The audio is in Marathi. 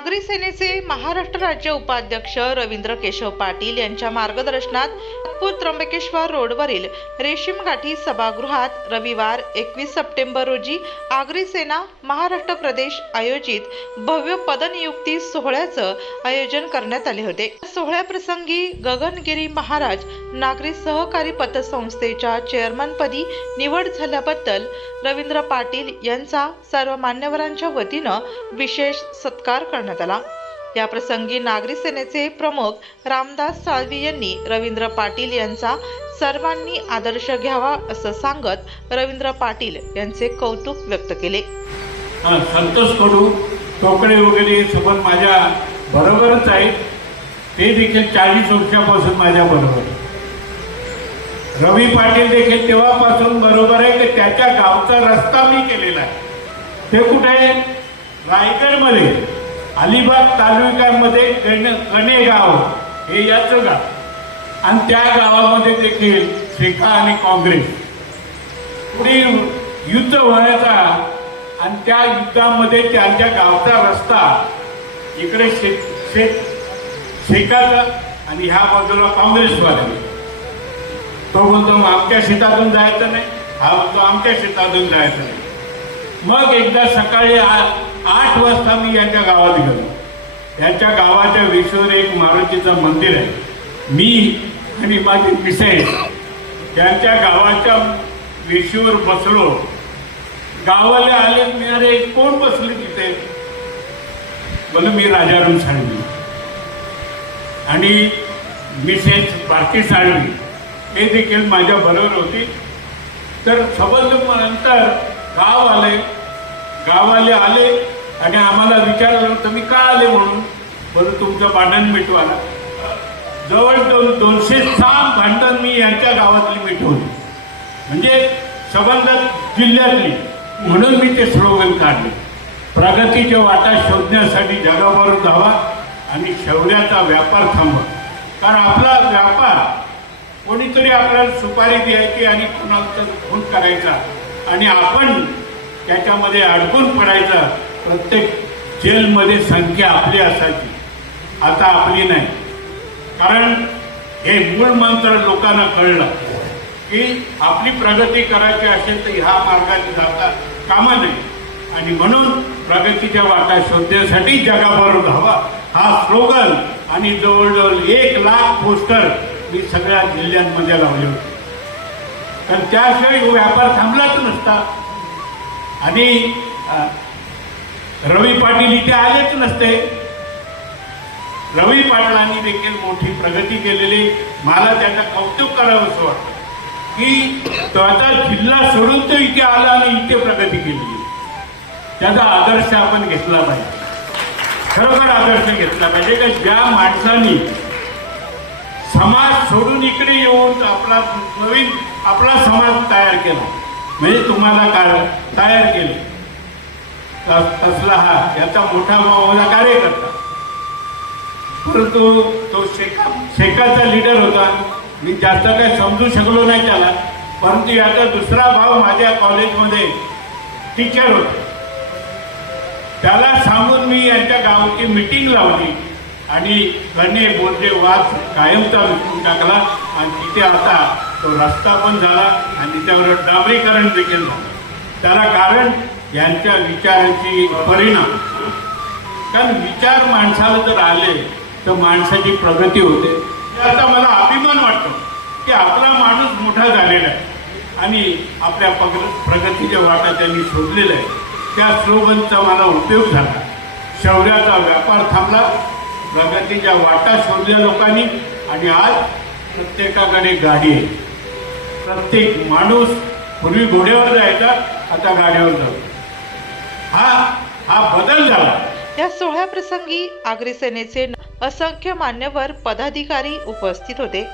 नागरी सेनेचे महाराष्ट्र राज्य उपाध्यक्ष रवींद्र केशव पाटील यांच्या मार्गदर्शनात नागपूर त्र्यंबकेश्वर रोडवरील रेशीमगाठी सभागृहात रविवार एकवीस सप्टेंबर रोजी आगरी सेना महाराष्ट्र प्रदेश आयोजित भव्य पदनियुक्ती सोहळ्याचं आयोजन करण्यात आले होते. सोहळ्याप्रसंगी गगनगिरी महाराज नागरी सहकारी पतसंस्थेच्या चेअरमनपदी निवड झाल्याबद्दल रवींद्र पाटील यांचा सर्व मान्यवरांच्या वतीनं विशेष सत्कार करण्यात आला. या प्रसंगी नागरी सेनेचे प्रमुख रामदास साळवी यांनी रवींद्र पाटील यांचा सर्वांनी आदर्श घ्यावा असं सांगत रवींद्र पाटील यांचे कौतुक व्यक्त केले. संतोष कडू टोकडे वगैरे सोबत माझ्या बरोबरच आहेत. ते देखील चाळीस वर्षापासून माझ्या बरोबर आहे. रवी पाटील देखील तेव्हापासून बरोबर आहे की त्याच्या गावचा रस्ता मी केलेला आहे. ते कुठे आहे? रायगडमध्ये. अलिबाग तालुक्यामध्ये कण कणे गाव हे याचं गाव. आणि त्या गावामध्ये देखील शेका आणि काँग्रेस. पुढे युद्ध व्हायचा आणि त्या युद्धामध्ये त्यांच्या गावचा रस्ता इकडे शेत शेत शेकाचा आणि ह्या बाजूला काँग्रेसवाले. तो म्हणतो मग आमच्या शेतातून जायचं नाही. हा म्हणतो आमच्या शेतातून जायचं नाही. मग एकदा सकाळी आज आठ वाजता मी यांच्या गावात गेलो. यांच्या गावाच्या वेशीवर एक मारुतीचं मंदिर आहे. मी आणि माझी मिसेस त्यांच्या गावाच्या वेशीवर बसलो. गावाला आले मी अरे कोण बसले तिथे? म्हणून मी राजाराम साळवी आणि मिसेस भारती साळवी हे देखील माझ्या बरोबर होती. तर सबंध नंतर गाव आले गावाले आले आणि आम्हाला विचारलं तुम्ही का आले म्हणून? बरं तुमचं भांडण मिटवाला जवळ दोन दोनशे सहा भांडण मी यांच्या गावातली मिटवली. म्हणजे संबंधित जिल्ह्यातली. म्हणून मी ते स्लोगन काढले. प्रगतीच्या वाटा शोधण्यासाठी जगावर धावा आणि शौर्याचा व्यापार थांबवा. कारण आपला व्यापार कोणीतरी आपल्याला सुपारी द्यायची आणि कुणाचा फोन करायचा. आणि आपण त्याच्यामध्ये अडकून पडायचं प्रत्येक जेलमध्ये संख्या आपली असायची. आता आपली नाही. कारण हे मूळ मंत्र लोकांना कळलं की आपली प्रगती करायची असेल तर ह्या मार्गाने जाता कामा नाही आणि म्हणून प्रगतीच्या वाटा शोधण्यासाठी जगाभर धावा हा स्लोगन आणि जवळजवळ एक लाख पोस्टर मी सगळ्या जिल्ह्यांमध्ये लावले होते. तर त्याशिवाय व्यापार थांबलाच नसता. आणि रवी पाटील इथे आलेच नसते. रवी पाटलांनी देखील मोठी प्रगती केलेली. मला त्याचं कौतुक करावं असं वाटतं. की तो आता जिल्हा सोडून तो इथे आला आणि इथे प्रगती केली त्याचा आदर्श आपण घेतला पाहिजे. खरोखर आदर्श घेतला पाहिजे का ज्या माणसांनी समाज सोडून इकडे येऊन आपला नवीन आपला समाज तयार केला. मी तुम्हाला काळ तयार केलं. तस- तसला हा याचा मोठा माझा कार्यकर्ता. परंतु तो शेका शेकाचा लीडर होता. मी जास्त काही समजू शकलो नाही त्याला. परंतु याचा दुसरा भाव माझ्या कॉलेजमध्ये टीचर होता. त्याला सांगून मी यांच्या गावाची मिटिंग लावली आणि गणे बोलते वाद कायमचा विकून टाकला आणि तिथे आता तो रस्ता पण झाला आणि त्यावर डांबरीकरण देखील झालं. त्याला कारण यांच्या विचारांची परिणाम. कारण विचार माणसाला जर आले तर माणसाची प्रगती होते. याचा मला अभिमान वाटतो की आपला माणूस मोठा झालेला आहे. आणि आपल्या पग प्रगतीच्या वाटा त्यांनी शोधलेल्या आहे त्या स्लोगनचा मला उपयोग झाला. शौर्याचा व्यापार थांबला. प्रगतीच्या वाटा शोधल्या लोकांनी. आणि आज प्रत्येकाकडे गाडी आहे. प्रत्येक माणूस पूर्वी घोड्यावर जायचा आता गाडीवर जातो. हा हा बदल झाला. या सोहळ्या प्रसंगी आगरी सेनेचे असंख्य मान्यवर पदाधिकारी उपस्थित होते.